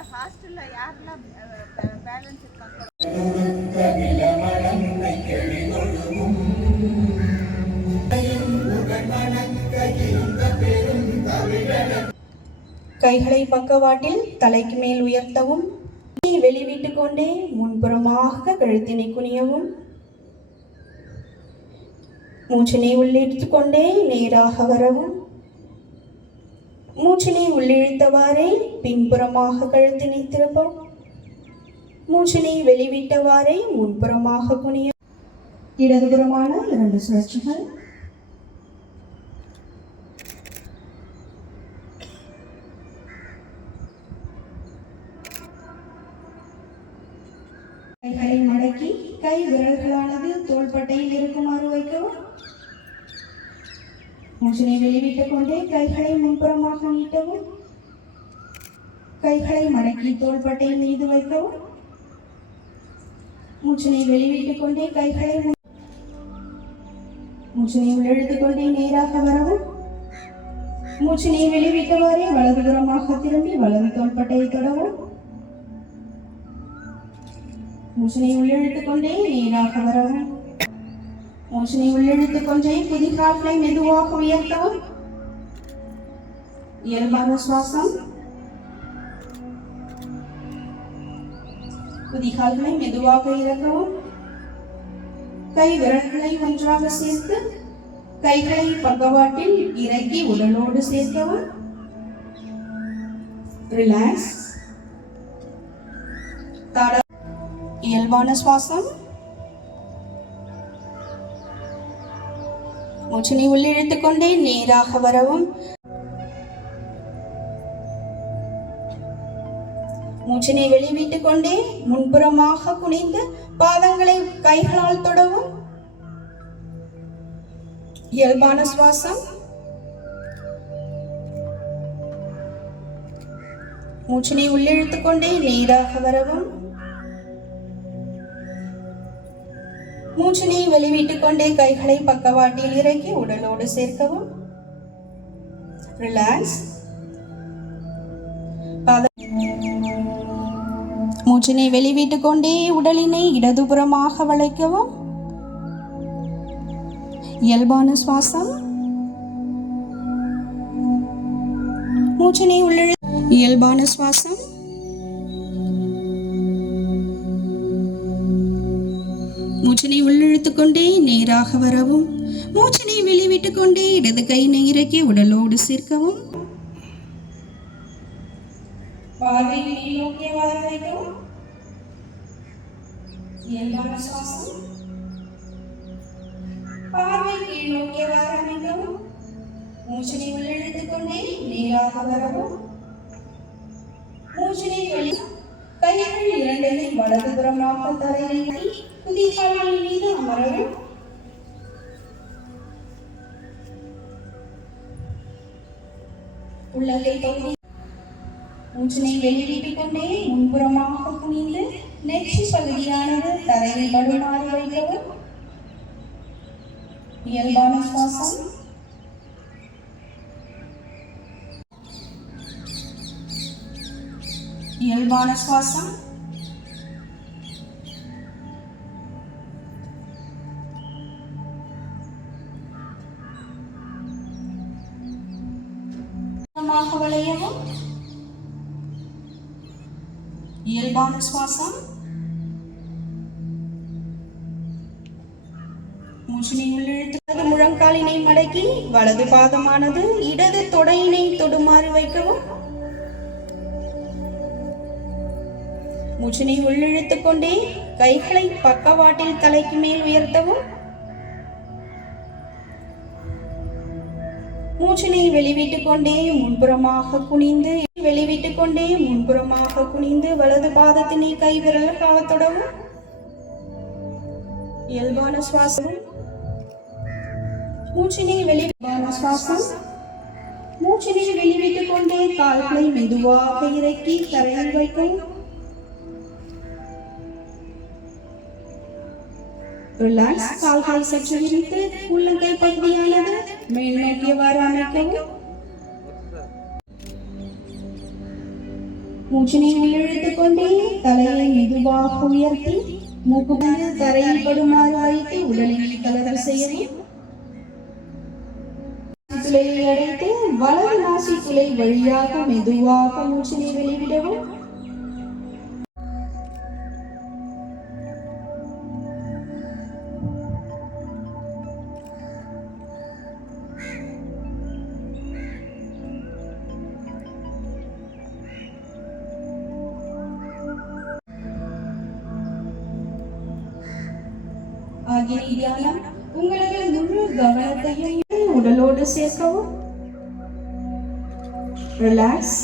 இப்போ ஹாஸ்டலில் யாரெல்லாம் பேலன்ஸ் இருக்காங்க கைகளை பக்கவாட்டில் தலைக்கு மேல் உயர்த்தவும் வெளிவிட்டு கொண்டே முன்புறமாக கழுத்தினை குனியவும். மூச்சினை உள்ளிட்டு கொண்டே நேராக வரவும். மூச்சினை உள்ளிழுத்தவாறே பின்புறமாக கழுத்தினை திருப்பம் மூச்சினை வெளிவிட்டவாறே முன்புறமாக குனிய இடதுபுறமான இரண்டு சுழற்சிகள். கைகளை மடக்கி கை விரல்களானது தோள்பட்டையில் இருக்குமாறு வைக்கவும் மூச்சினை வெளிவிட்டுக் கொண்டே கைகளை முன்புறமாக நீட்டவும் கைகளை மடக்கி தோள்பட்டை மீது வைக்கவும். மூச்சினை வெளிவிட்டுக் கொண்டே கைகளை முன்- மூச்சினை உள்ளெழுத்துக் கொண்டே நேராக வரவும். மூச்சினை வெளிவிட்டவாறே வலதுபுறமாக திரும்பி வலது தோள்பட்டையை தொடவும். மூச்சினை உள்ளிழுத்துக் கொண்டே நேராக வரவும். மூச்சினை உள்ளிழுத்துக் கொண்டே குதிகால்களை மெதுவாக உயர்த்தவும் இயல்பான சுவாசம் புதிகால்களை மெதுவாக இறக்கவும் கை விரல்களை ஒன்றாக சேர்த்து கைகளை பக்கவாட்டில் இறக்கி உடலோடு சேர்க்கவும் ரிலாக்ஸ் இயல்பான சுவாசம் மூச்சினை உள்ளிழுத்துக் கொண்டே நேராக வரவும். மூச்சினை வெளிவிட்டுக் கொண்டே முன்புறமாக குனிந்து பாதங்களை கைகளால் தொடவும். இயல்பான சுவாசம். மூச்சினை உள்ளிழுத்துக் கொண்டே நேராக வரவும். மூச்சினை வெளிவிட்டுக் கொண்டே கைகளை பக்கவாட்டில் இறக்கி உடலோடு சேர்க்கவும். ரிலாக்ஸ் மூச்சினை வெளிவிட்டுக் கொண்டே உடலினை இடதுபுறமாக வளைக்கவும். இயல்பான சுவாசம். மூச்சினை உள்ள இயல்பான சுவாசம். கொண்டே நேராக வரவும் மூச்சினை வெளிவிட்டு கொண்டே இடது கையினை இறக்கி உடலோடு சேர்க்கவும். பார்வை மேல் வர வைக்கவும் இயல்பான சுவாசம். பார்வை கீழ் வர அமைக்கவும் மூச்சினை உள்ளிழுத்துக் கொண்டே நேராக வரவும். கைகள் இரண்டினை வலதுபுறமாக தரையை நீட்டி, குதிகால்கள் மீது அமரவும். உள்ளங்கை பகுதி மூச்சினை வெளியிட்டுக் கொண்டே முன்புறமாக குனிந்து நெற்றி பகுதியானது தரையில் வலுமாறி வைக்கவும். இயல்பான சுவாசம். இயல்பான சுவாசம். சுத்தமாக வளையவும். இயல்பான சுவாசம். மூச்சினை உள்ளிழுத்து முழங்காலினை மடக்கி வலது பாதமானது இடது தொடையினை தொடுமாறு வைக்கவும். மூச்சினை உள்ளிழுத்துக் கொண்டே கைகளை பக்கவாட்டில் தலைக்கு மேல் உயர்த்தவும். மூச்சினை வெளிவிட்டுக் கொண்டே முன்புறமாக குனிந்து வெளிவிட்டுக் கொண்டே முன்புறமாக குனிந்து வலது பாதத்தினை கை விரல் காலத்தொடவும். இயல்பான சுவாசம். மூச்சினை வெளிவான சுவாசம். மூச்சினை வெளிவிட்டுக் கொண்டே கால்களை மெதுவாக இறக்கி தரையில் வைக்கவும். ரிலாக்ஸ் கால்கள் சற்று விரித்து உள்ளங்கை பகுதியானது மேல் நோக்கியவாறு அமைக்கவும்? மூச்சினை உள்ளிழுத்துக் கொண்டே தலையை மெதுவாக உயர்த்தி மூக்கு தரையில் படுமாறு வைத்து உடலில் கலர் செய்யவும். துளையை அடைத்து வலது நாசி துளை வழியாக மெதுவாக மூச்சினை வெளிவிடவும். ஆகிய தியானம் உங்களது முழு கவனத்தையும் உடலோடு சேர்க்கவும் ரிலாக்ஸ்